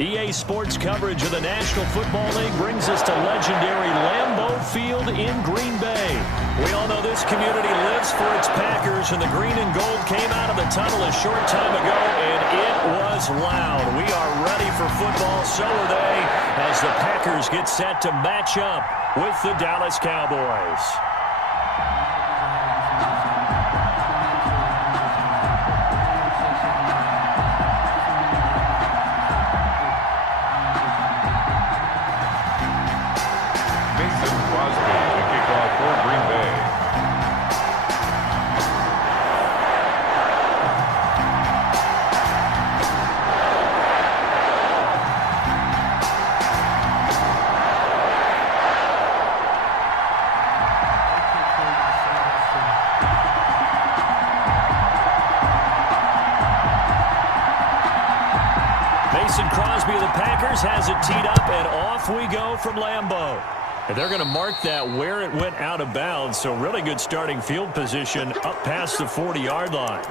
EA Sports coverage of the National Football League brings us to legendary Lambeau Field in Green Bay. We all know this community lives for its Packers, and the green and gold came out of the tunnel a short time ago, and it was loud. We are ready for football, so are they, as the Packers get set to match up with the Dallas Cowboys. Has it teed up, and off we go from Lambeau. And they're going to mark that where it went out of bounds, so really good starting field position up past the 40-yard line.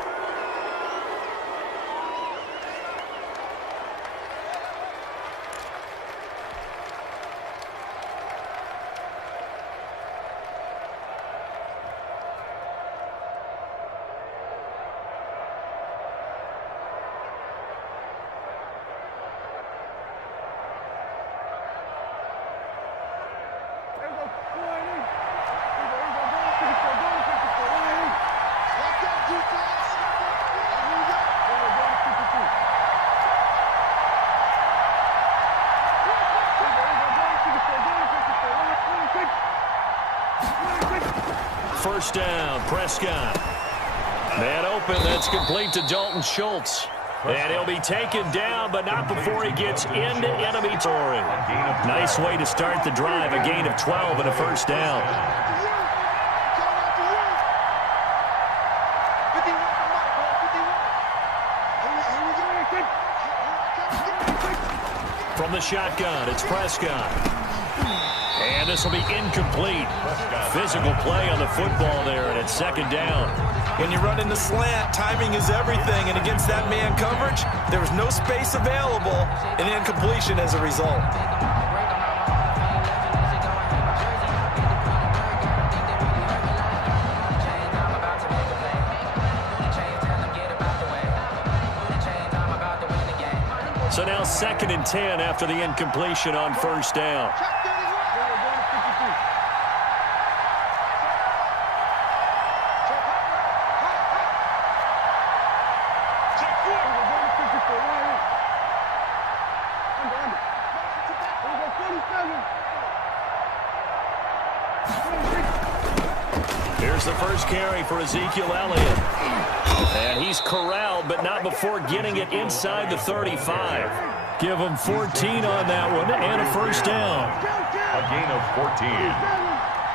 First down, Prescott. Man open, that's complete to Dalton Schultz. And he'll be taken down, but not before he gets into enemy territory. Nice way to start the drive, a gain of 12 and a first down. From the shotgun, it's Prescott. And this will be incomplete. Physical play on the football there, and it's second down. When you run in the slant, timing is everything, and against that man coverage, there was no space available, and incompletion as a result. So now 2nd and 10 after the incompletion on first down. Here's the first carry for Ezekiel Elliott. And he's corralled, but not before getting it inside the 35. Give him 14 on that one and a first down. A gain of 14.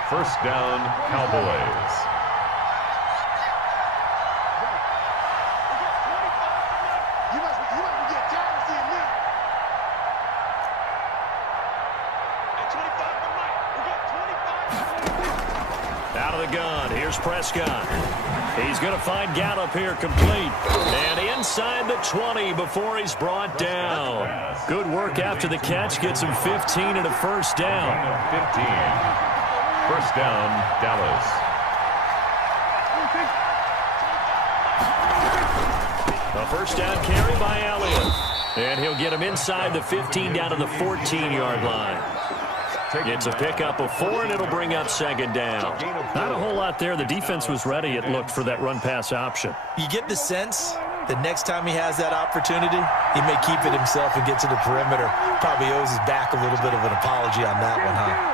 First down, Cowboys. Prescott. He's going to find Gallup here complete. And inside the 20 before he's brought down. Good work after the catch. Gets him 15 and a first down. 15. First down, Dallas. A first down carry by Elliott. And he'll get him inside the 15 down to the 14-yard line. It's a pickup of 4, and it'll bring up second down. Not a whole lot there. The defense was ready, it looked, for that run-pass option. You get the sense that next time he has that opportunity, he may keep it himself and get to the perimeter. Probably owes his back a little bit of an apology on that one, huh?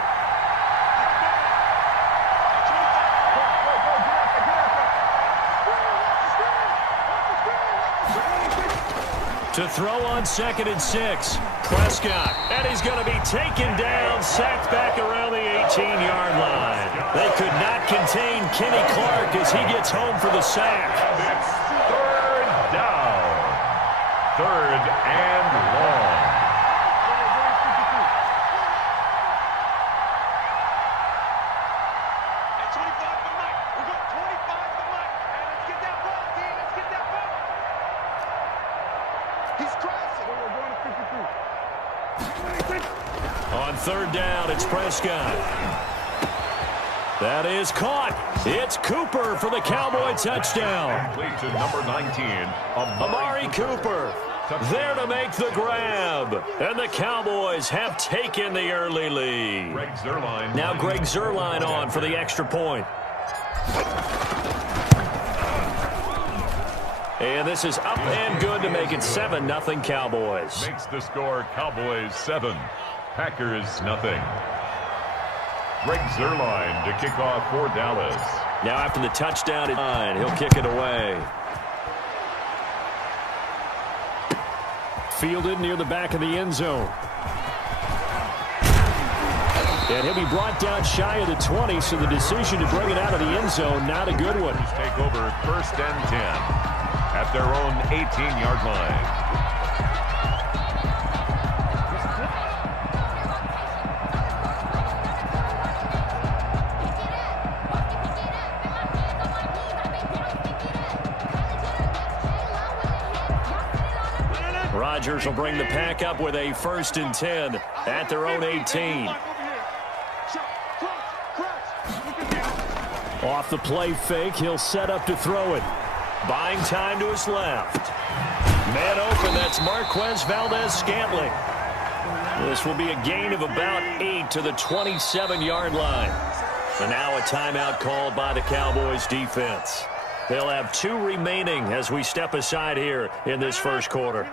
To throw on 2nd and 6, Prescott, and he's going to be taken down, sacked back around the 18-yard line. They could not contain Kenny Clark as he gets home for the sack. It's third down. Third and long. At 25 for Mike. We've got 25 for Mike. And let's get that ball, D. Let's get that ball. He's crossing. We're going to 52. On third down, it's Prescott. That is caught. It's Cooper for the Cowboy touchdown. Complete to number 19, Amari Cooper there to make the grab. And the Cowboys have taken the early lead. Greg Zuerlein. Now Greg Zuerlein on for the extra point. And this is up and good to make it 7-0 Cowboys. Makes the score Cowboys 7, Packers nothing. Greg Zuerlein to kick off for Dallas. Now after the touchdown, he'll kick it away. Fielded near the back of the end zone. And he'll be brought down shy of the 20, so the decision to bring it out of the end zone, not a good one. Take over 1st and 10 at their own 18-yard line. Rodgers will bring the pack up with a 1st and 10 at their own 18. Off the play fake, he'll set up to throw it. Buying time to his left. Man open, that's Marquez Valdez-Scantling. This will be a gain of about 8 to the 27-yard line. And now a timeout called by the Cowboys defense. They'll have 2 remaining as we step aside here in this first quarter.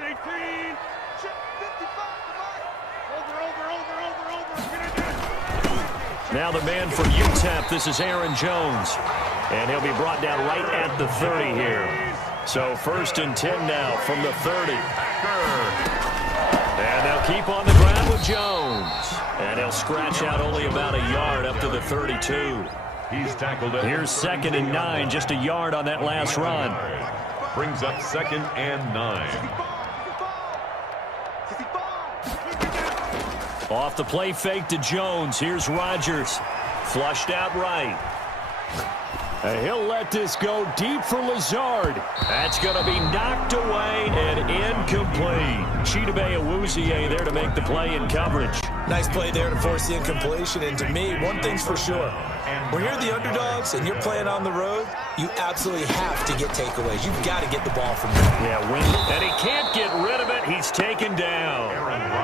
Now the man for UTEP, this is Aaron Jones. And he'll be brought down right at the 30 here. So 1st and 10 now from the 30. And they'll keep on the ground with Jones. And he'll scratch out only about a yard up to the 32. He's tackled. Here's 2nd and 9, just a yard on that last run. Brings up 2nd and 9. Off the play fake to Jones. Here's Rodgers. Flushed out right. And he'll let this go deep for Lazard. That's going to be knocked away and incomplete. Chidobe Awuzie there to make the play in coverage. Nice play there to force the incompletion. And to me, one thing's for sure. When you're the underdogs and you're playing on the road, you absolutely have to get takeaways. You've got to get the ball from them. Yeah, and he can't get rid of it. He's taken down.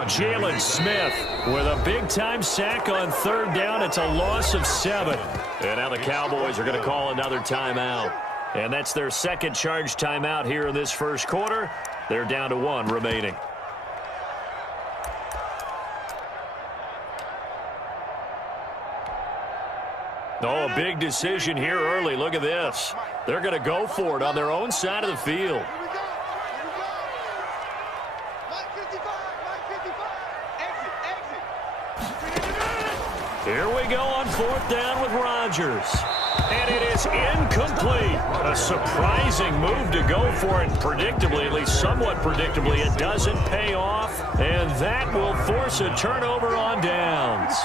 Jalen Smith with a big-time sack on 3rd down. It's a loss of 7. And now the Cowboys are going to call another timeout. And that's their 2nd charge timeout here in this first quarter. They're down to 1 remaining. Oh, a big decision here early. Look at this. They're going to go for it on their own side of the field. Here we go on 4th down with Rodgers. And it is incomplete. A surprising move to go for it predictably, at least somewhat predictably. It doesn't pay off, and that will force a turnover on downs.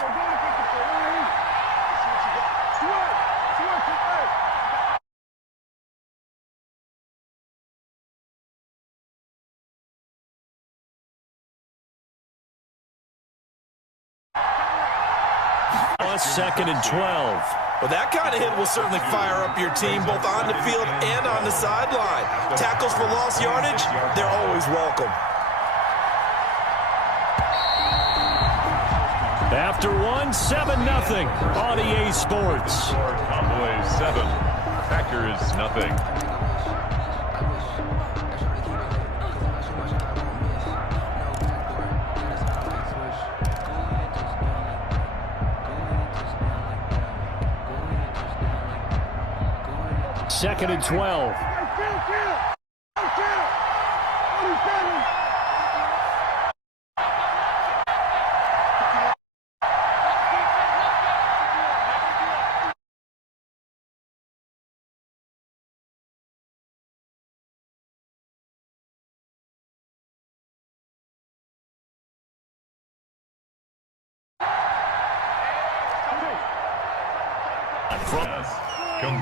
Second and 12. Well, that kind of hit will certainly fire up your team both on the field and on the sideline. Tackles for lost yardage, they're always welcome. After 7-0 on EA Sports. Cowboys 7, Packers nothing. Second and 12.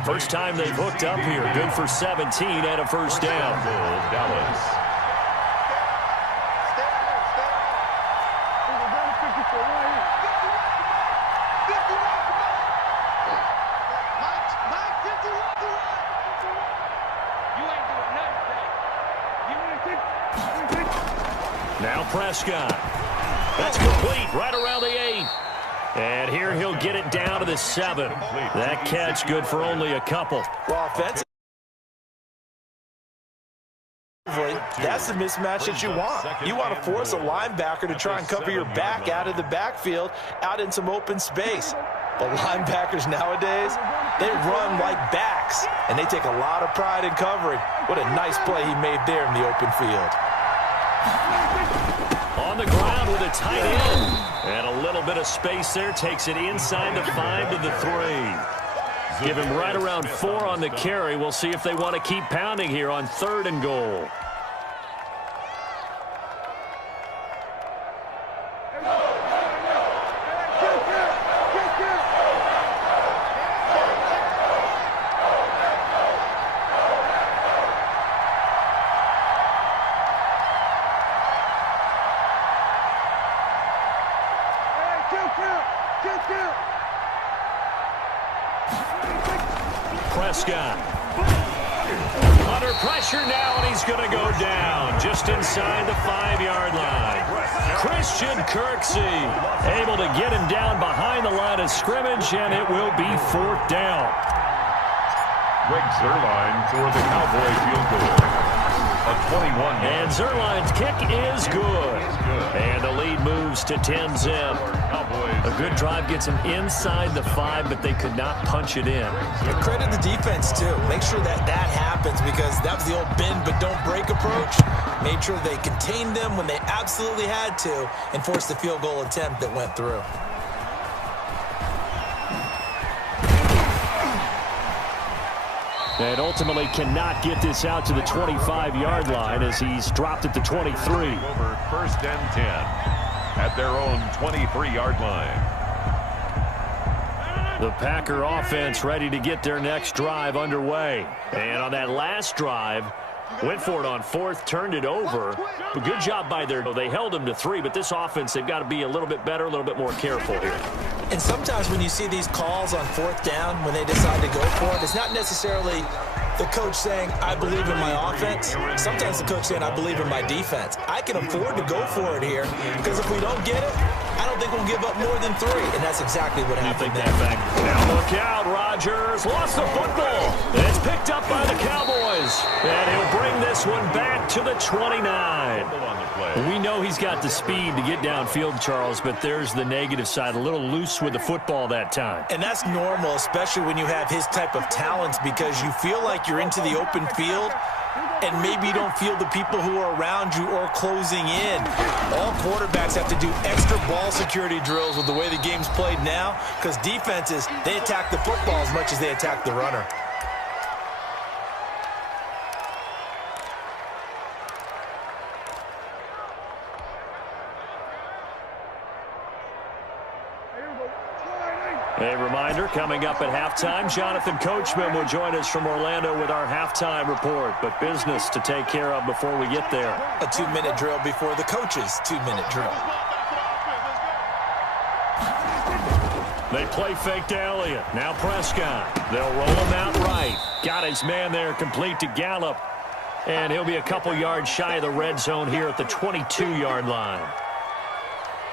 First time they've hooked up here. Good for 17 and a 1st down. Dallas. Now Prescott. That's complete right around the 8. And here he'll get it down to the 7. That catch good for only a couple. Well, offensively, that's the mismatch that you want. You want to force a linebacker to try and cover your back out of the backfield, out in some open space. But linebackers nowadays, they run like backs, and they take a lot of pride in covering. What a nice play he made there in the open field. On the ground with a tight end. And a little bit of space there. Takes it inside the 5 to the 3. Give him right around 4 on the carry. We'll see if they want to keep pounding here on 3rd and goal. Prescott. Under pressure now, and he's going to go down just inside the 5-yard line. Christian Kirksey able to get him down behind the line of scrimmage, and it will be 4th down. Greg Zuerlein for the Cowboy field goal. A 21. And Zuerlein's kick is good. And the lead moves to 10-zip. A good drive gets him inside the 5, but they could not punch it in. But credit the defense, too. Make sure that happens, because that was the old bend but don't break approach. Made sure they contained them when they absolutely had to and forced the field goal attempt that went through. And ultimately cannot get this out to the 25-yard line as he's dropped at the 23. Over 1st and 10 at their own 23-yard line. The Packer offense ready to get their next drive underway. And on that last drive, went for it on 4th, turned it over. But good job by they held him to 3, but this offense, they've got to be a little bit better, a little bit more careful here. And sometimes when you see these calls on 4th down, when they decide to go for it, it's not necessarily the coach saying, I believe in my offense. Sometimes the coach saying, I believe in my defense. I can afford to go for it here, because if we don't get it, I don't think we'll give up more than 3. And that's exactly what happened there. Now look out, Rodgers lost the football. It's picked up by the Cowboys. And he'll bring this one back to the 29. We know he's got the speed to get downfield, Charles, but there's the negative side. A little loose with the football that time. And that's normal, especially when you have his type of talents, because you feel like you're into the open field and maybe you don't feel the people who are around you or closing in. All quarterbacks have to do extra ball security drills with the way the game's played now, because defenses, they attack the football as much as they attack the runner. A reminder, coming up at halftime, Jonathan Coachman will join us from Orlando with our halftime report. But business to take care of before we get there. A 2-minute drill before the coach's 2-minute drill. They play fake to Elliott. Now Prescott. They'll roll him out right. Got his man there, complete to Gallup. And he'll be a couple yards shy of the red zone here at the 22-yard line.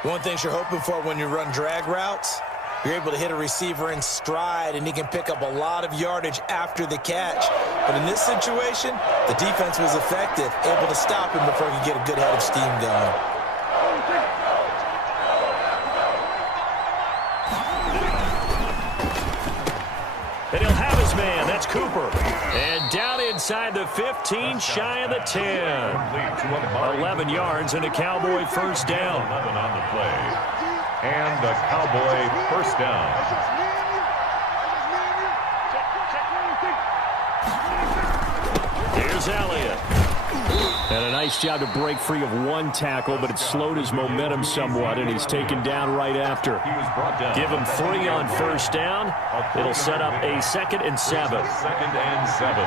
One thing you're hoping for when you run drag routes, you're able to hit a receiver in stride, and he can pick up a lot of yardage after the catch. But in this situation, the defense was effective, able to stop him before he could get a good head of steam going. And he'll have his man. That's Cooper. And down inside the 15, shy of the 10. 11 yards and a Cowboy first down. 11 on the play. And a Cowboy first down. Here's Elliott. And a nice job to break free of one tackle, but it slowed his momentum somewhat, and he's taken down right after. Give him 3 on first down. It'll set up a 2nd and 7. 2nd and 7.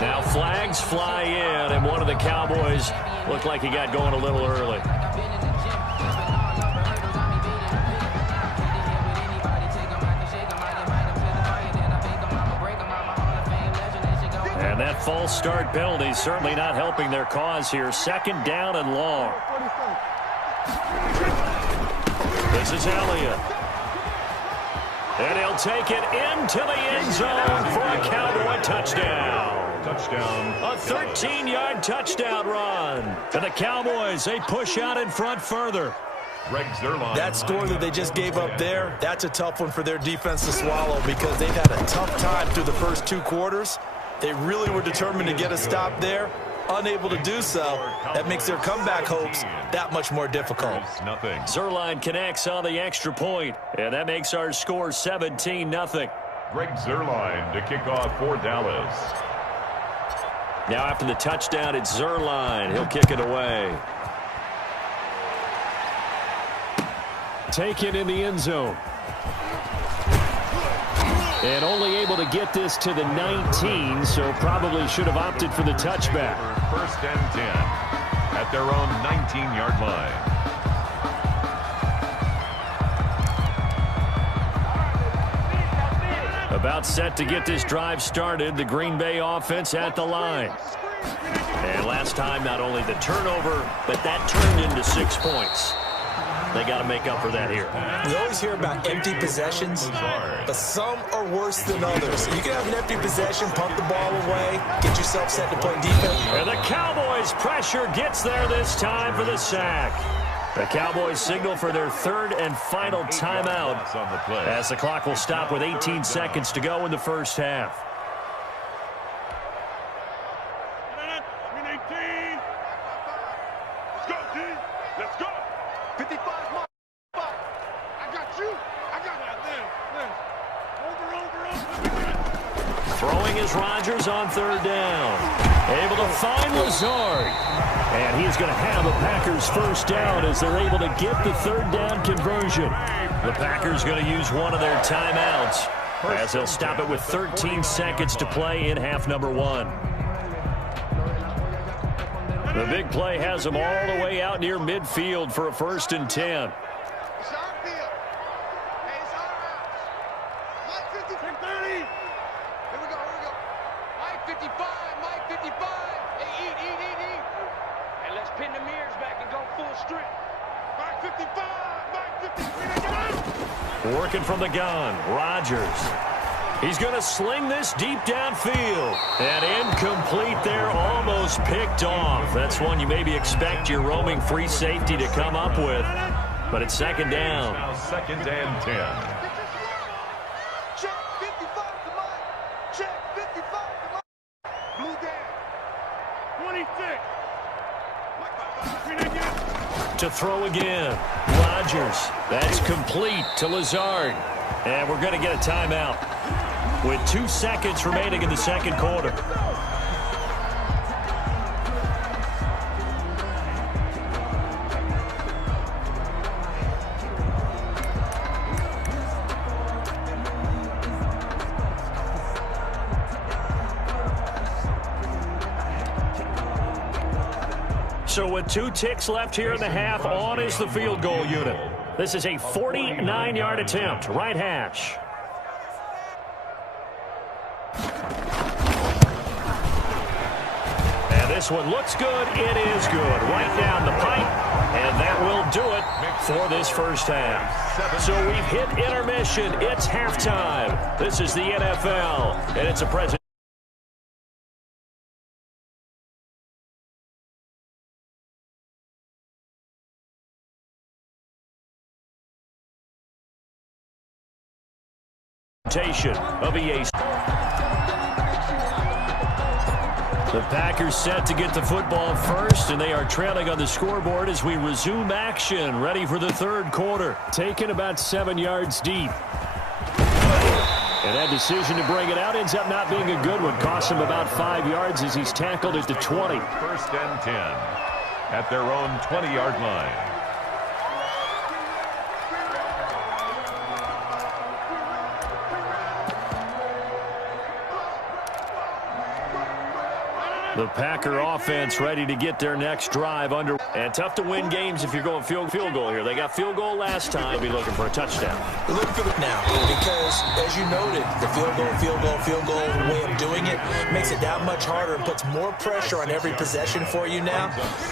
Now flags fly in, and one of the Cowboys looked like he got going a little early. And that false start penalty certainly not helping their cause here. Second down and long. This is Elliott. And he'll take it into the end zone for a Cowboy touchdown. A 13-yard touchdown run. And the Cowboys, they push out in front further. That score that they just gave up there, that's a tough one for their defense to swallow because they've had a tough time through the first 2 quarters. They really were determined to get a stop there. Unable to do so, that makes their comeback hopes that much more difficult. Zerline connects on the extra point, and that makes our score 17-0. Greg Zerline to kick off for Dallas. Now after the touchdown, it's Zerline. He'll kick it away. Taken in the end zone. And only able to get this to the 19, so probably should have opted for the touchback. First and 10 at their own 19-yard line. About set to get this drive started, the Green Bay offense at the line. And last time, not only the turnover, but that turned into 6 points. They got to make up for that here. We always hear about empty possessions, but some are worse than others. You can have an empty possession, pump the ball away, get yourself set to play defense. And the Cowboys' pressure gets there this time for the sack. The Cowboys signal for their third and final timeout as the clock will stop with 18 seconds to go in the first half. Let's go. 55 mark. I got you. I got that. Over. Throwing is Rodgers on third down. Able to find Lazard. And he's going to have the Packers first down as they're able to get the third down conversion. The Packers going to use one of their timeouts as they'll stop it with 13 seconds to play in half number 1. The big play has them all the way out near midfield for a first and 10. It's our field. Hey, it's our house. Mike 50, 30. Here we go. Mike 55, Mike 55. Hey, eat. And let's pin the mirrors back and go full strength. Mike 55, Mike 53. Working from the gun, Rodgers. He's going to sling this deep downfield. And incomplete there, almost picked off. That's one you maybe expect your roaming free safety to come up with. But it's second down. Now second and 10. Check 55 to Mike. Check 55 to Mike. Blue down. 26. To throw again, Rodgers. That's complete to Lazard. And we're going to get a timeout with 2 seconds remaining in the second quarter. So with 2 ticks left here in the half, on is the field goal unit. This is a 49-yard attempt, right hash. And this one looks good. It is good. Right down the pipe. And that will do it for this first half. So we've hit intermission. It's halftime. This is the NFL, and it's a presentation of EA. The Packers set to get the football first, and they are trailing on the scoreboard as we resume action, ready for the third quarter. Taken about 7 yards deep. And that decision to bring it out ends up not being a good one. Cost him about 5 yards as he's tackled at the 20. First and 10 at their own 20-yard line. The Packer offense ready to get their next drive under. And tough to win games if you're going field goal here. They got field goal last time. They'll be looking for a touchdown. They're looking for it now because, as you noted, the field goal way of doing it makes it that much harder and puts more pressure on every possession for you now.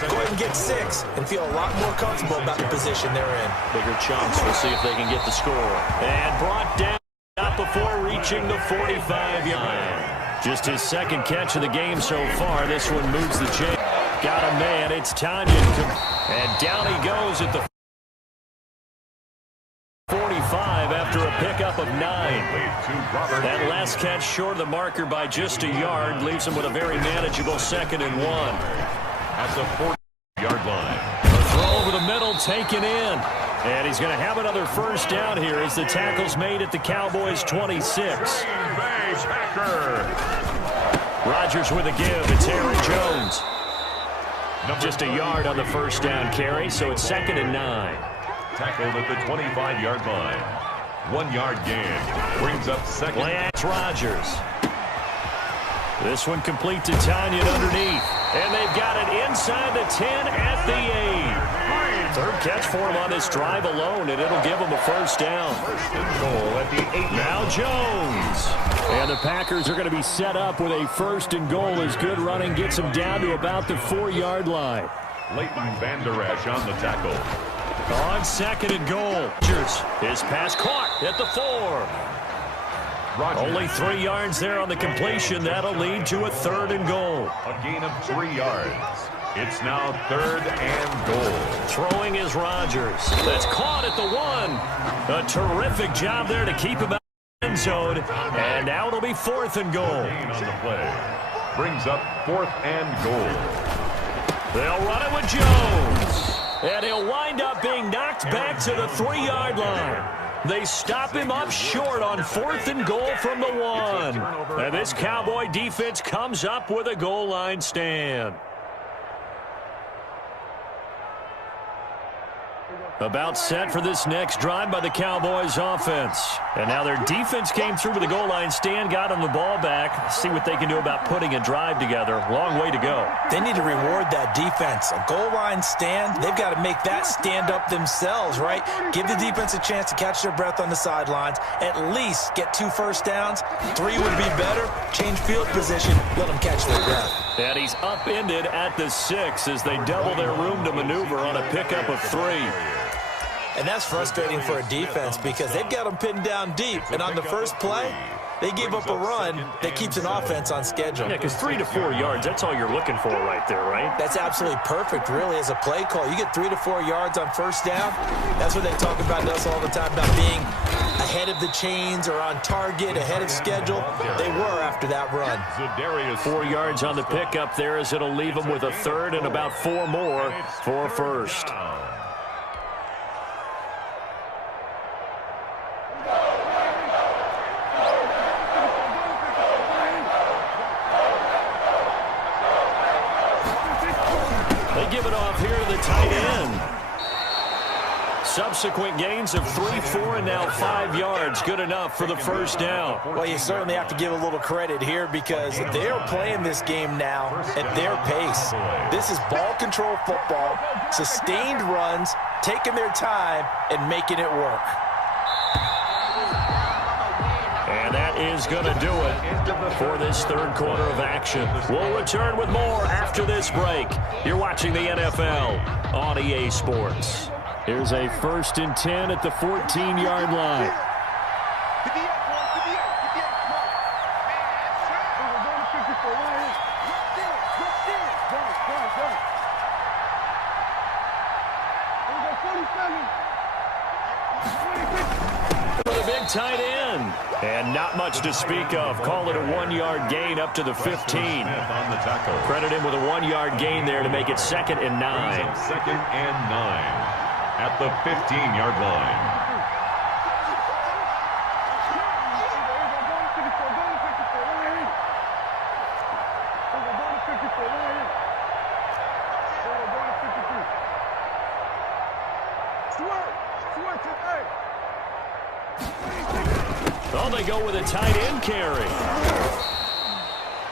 Go ahead and get 6 and feel a lot more comfortable about the position they're in. Bigger chunks. We'll see if they can get the score. And brought down not before reaching the 45-yard line. Just his second catch of the game so far. This one moves the chain. Got a man. It's Tanya. And down he goes at the 45 after a pickup of 9. That last catch short of the marker by just a yard leaves him with a very manageable 2nd and 1. At the 40-yard line. A throw over the middle taken in. And he's going to have another first down here as the tackle's made at the Cowboys' 26. Rodgers with a give. It's Aaron Jones. Just a yard on the first down carry, so it's 2nd and 9. Tackled at the 25-yard line. 1-yard gain. Brings up 2nd. Lance Rodgers. This one complete to Tanya underneath. And they've got it inside the 10 at the 8. Third catch for him on this drive alone, and it'll give him a first down. First and goal at the 8. Now Jones. And the Packers are going to be set up with a first and goal as good running gets them down to about the 4-yard line. Leighton Vander Esch on the tackle. On 2nd and goal. His pass caught at the 4. Rodgers. Only 3 yards there on the completion. That'll lead to a 3rd and goal. A gain of 3 yards. It's now 3rd and goal. Throwing is Rodgers. That's caught at the 1. A terrific job there to keep him out of the end zone. And now it'll be 4th and goal. Gain on the play. Brings up 4th and goal. They'll run it with Jones. And he'll wind up being knocked back to the 3-yard line. They stop him up short on 4th and goal from the 1. And this Cowboy defense comes up with a goal line stand. About set for this next drive by the Cowboys offense. And now their defense came through with the goal line stand, got them the ball back. See what they can do about putting a drive together. Long way to go. They need to reward that defense. A goal line stand, they've got to make that stand up themselves, right? Give the defense a chance to catch their breath on the sidelines. At least get 2 first downs. 3 would be better. Change field position. Let them catch their breath. And he's upended at the 6 as they double their room to maneuver on a pickup of 3. And that's frustrating for a defense because they've got them pinned down deep. And on the first play, they gave up a run that keeps an offense on schedule. Yeah, because 3 to 4 yards, that's all you're looking for right there, right? That's absolutely perfect, really, as a play call. You get 3 to 4 yards on first down. That's what they talk about to us all the time, about being ahead of the chains or on target, ahead of schedule. They were after that run. 4 yards on the pickup there as it'll leave them with a 3rd and about 4 more for a first. Give it off here to the tight end. Subsequent gains of 3, 4, and now 5 yards. Good enough for the first down. Well, you certainly have to give a little credit here because they're playing this game now at their pace. This is ball control football, sustained runs, taking their time, and making it work. And that is going to do it for this 3rd quarter of action. We'll return with more after this break. You're watching the NFL on EA Sports. Here's a 1st and 10 at the 14-yard line. For the big tight end. And not much to speak of. Call it a 1-yard gain up to the 15. Credit him with a 1-yard gain there to make it 2nd and 9. 2nd and 9 at the 15-yard line. Oh, they go with a tight end carry.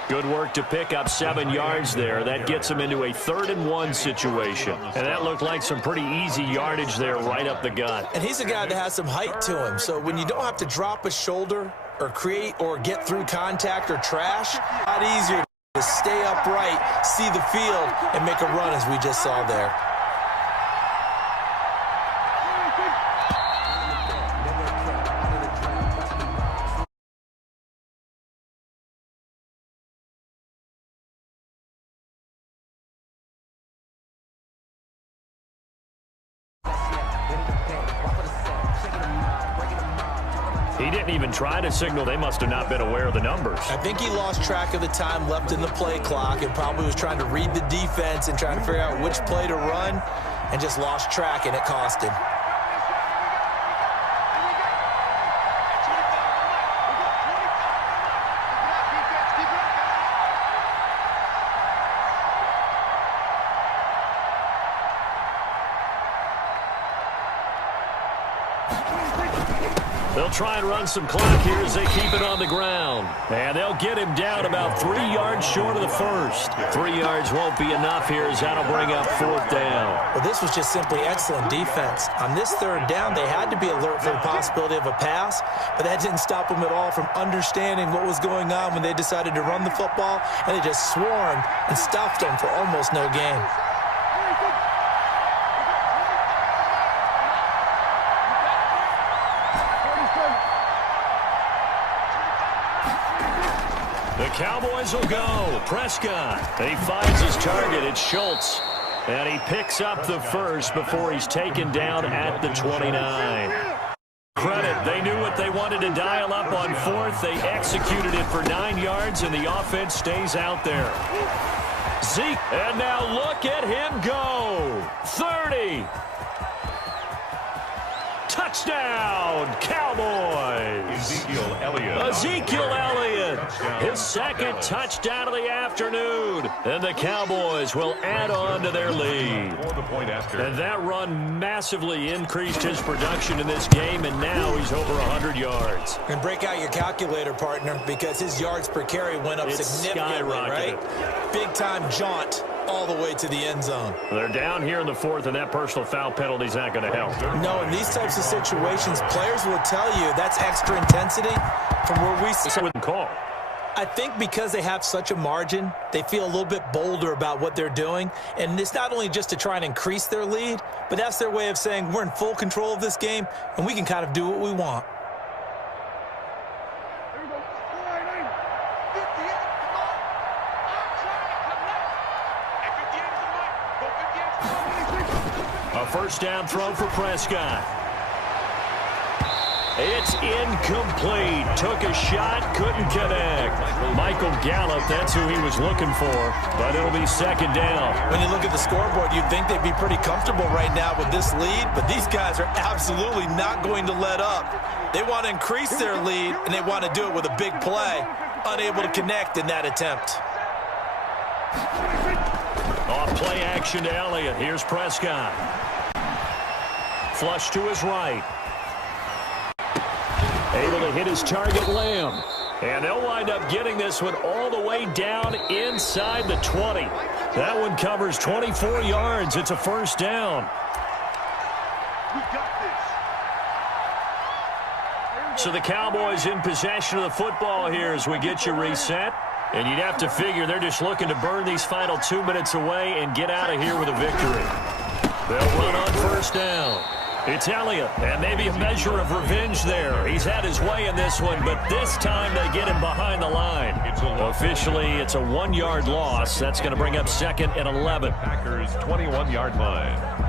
Good work to pick up 7 yards there. That gets him into a 3rd-and-1 situation. And that looked like some pretty easy yardage there right up the gut. And he's a guy that has some height to him. So when you don't have to drop a shoulder or create or get through contact or trash, a lot easier to stay upright, see the field, and make a run as we just saw there. He didn't even try to signal. They must have not been aware of the numbers. I think he lost track of the time left in the play clock and probably was trying to read the defense and trying to figure out which play to run and just lost track, and it cost him. They'll try and run some clock here as they keep it on the ground. And they'll get him down about 3 yards short of the first. 3 yards won't be enough here as that'll bring up 4th down. Well, this was just simply excellent defense. On this 3rd down, they had to be alert for the possibility of a pass, but that didn't stop them at all from understanding what was going on when they decided to run the football, and they just swarmed and stuffed them for almost no gain. The Cowboys will go. Prescott. He finds his target. It's Schultz. And he picks up the first before he's taken down at the 29. Credit. They knew what they wanted to dial up on 4th. They executed it for 9 yards, and the offense stays out there. Zeke. And now look at him go. 30. Touchdown, Cowboys. Ezekiel Elliott, his 2nd touchdown of the afternoon. And the Cowboys will add on to their lead. And that run massively increased his production in this game, and now he's over 100 yards. And break out your calculator, partner, because his yards per carry went up significantly, right? Big-time jaunt all the way to the end zone. They're down here in the 4th, and that personal foul penalty is not going to help. No, in these types of situations, players will tell you that's extra intensity from where we see. Wouldn't call. I think because they have such a margin, they feel a little bit bolder about what they're doing. And it's not only just to try and increase their lead, but that's their way of saying we're in full control of this game, and we can kind of do what we want. A 1st down throw for Prescott. It's incomplete. Took a shot, couldn't connect. Michael Gallup, that's who he was looking for, but it'll be 2nd down. When you look at the scoreboard, you'd think they'd be pretty comfortable right now with this lead, but these guys are absolutely not going to let up. They want to increase their lead, and they want to do it with a big play. Unable to connect in that attempt. Off play action to Elliott. Here's Prescott. Flush to his right. Able to hit his target, Lamb. And they'll wind up getting this one all the way down inside the 20. That one covers 24 yards. It's a 1st down. So the Cowboys in possession of the football here as we get you reset. And you'd have to figure they're just looking to burn these final 2 minutes away and get out of here with a victory. They'll run on 1st down. It's Elliott, and maybe a measure of revenge there. He's had his way in this one, but this time they get him behind the line. Officially, it's a 1-yard loss. That's going to bring up 2nd and 11. Packers 21-yard line.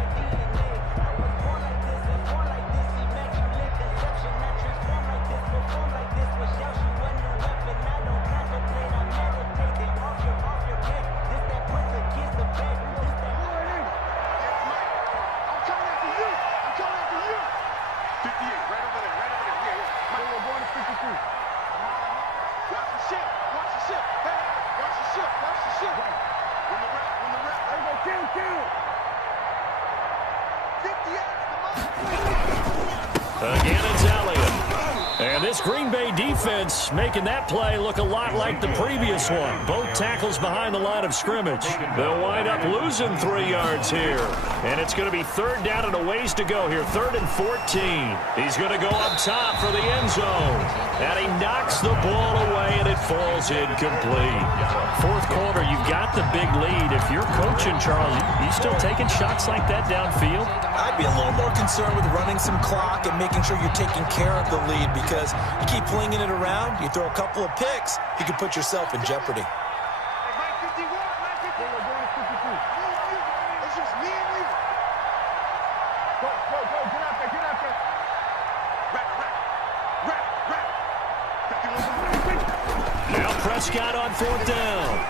And this Green Bay defense making that play look a lot like the previous one. Both tackles behind the line of scrimmage. They'll wind up losing 3 yards here. And it's going to be 3rd down and a ways to go here. 3rd and 14. He's going to go up top for the end zone. And he knocks the ball away, and it falls incomplete. 4th quarter, you've got the big lead. If you're coaching, Charles, you still taking shots like that downfield? I'd be a little more concerned with running some clock and making sure you're taking care of the lead, because you keep flinging it around, you throw a couple of picks, you can put yourself in jeopardy. Now Prescott on 4th down.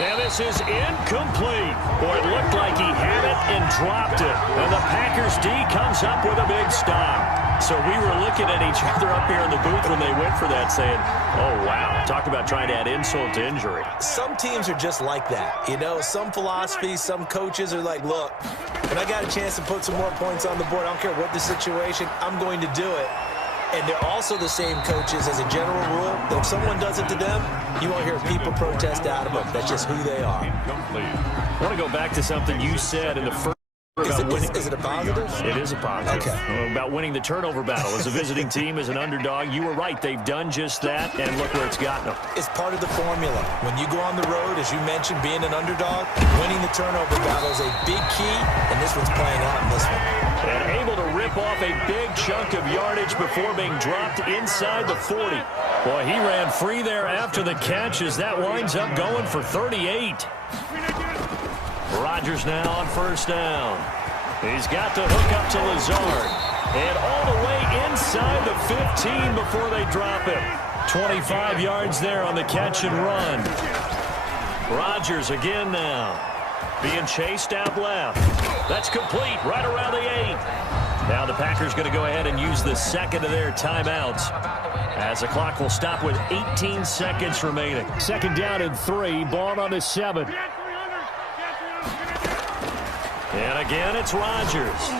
Now this is incomplete. Boy, it looked like he had it and dropped it. And the Packers D comes up with a big stop. So we were looking at each other up here in the booth when they went for that, saying, oh, wow. Talk about trying to add insult to injury. Some teams are just like that. You know, some philosophies, some coaches are like, look, when I got a chance to put some more points on the board, I don't care what the situation, I'm going to do it. And they're also the same coaches as a general rule that if someone does it to them, you won't hear people protest out of them. That's just who they are. I want to go back to something you said in the first. Is it a positive? It is a positive. Okay. About winning the turnover battle. As a visiting team, as an underdog, you were right. They've done just that, and look where it's gotten them. It's part of the formula. When you go on the road, as you mentioned, being an underdog, winning the turnover battle is a big key, and this one's playing out in this one. And able to rip off a big chunk of yardage before being dropped inside the 40. Boy, he ran free there after the catch as that winds up going for 38. Rodgers now on 1st down. He's got the hook up to Lazard. And all the way inside the 15 before they drop him. 25 yards there on the catch and run. Rodgers again now. Being chased out left. That's complete right around the 8. Now the Packers going to go ahead and use the 2nd of their timeouts, as the clock will stop with 18 seconds remaining. 2nd down and 3. Ball on the 7. And again, it's Rodgers.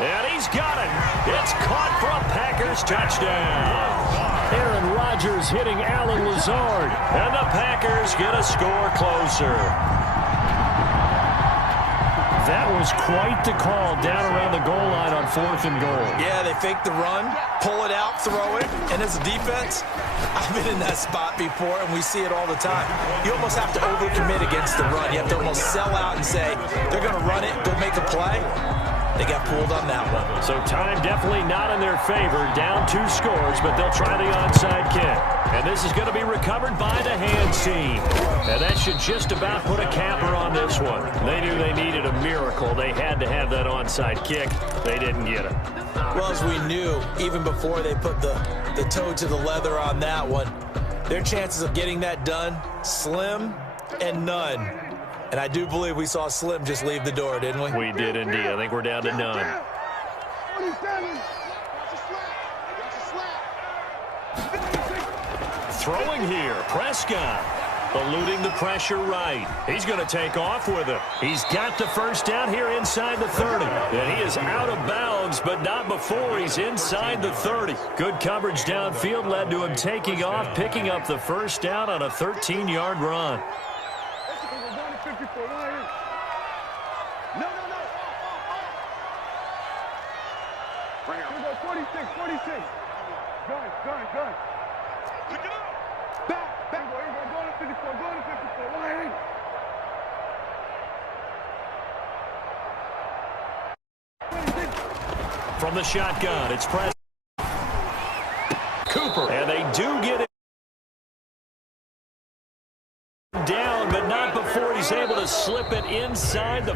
And he's got it. It's caught for a Packers touchdown. Aaron Rodgers hitting Alan Lazard. And the Packers get a score closer. That was quite the call down around the goal line on 4th and goal. Yeah, they fake the run, pull it out, throw it, and as a defense, I've been in that spot before, and we see it all the time. You almost have to overcommit against the run. You have to almost sell out and say, they're going to run it, go make a play. They got pulled on that one. So time definitely not in their favor. Down 2 scores, but they'll try the onside kick. And this is going to be recovered by the hands team. And that should just about put a capper on this one. They knew they needed a miracle. They had to have that onside kick. They didn't get it. Well, as we knew, even before they put the toe to the leather on that one, their chances of getting that done, slim and none. And I do believe we saw Slim just leave the door, didn't we? We did indeed. I think we're down to none. Throwing here, Prescott. Eluding the pressure right. He's going to take off with it. He's got the 1st down here inside the 30. And he is out of bounds, but not before he's inside the 30. Good coverage downfield led to him taking off, picking up the 1st down on a 13-yard run. No. 46. Gun. Pick it up. Back. Go to 54. Wide. From the shotgun, it's Prescott. Cooper. And they do get it down, but not before he's able to slip it inside the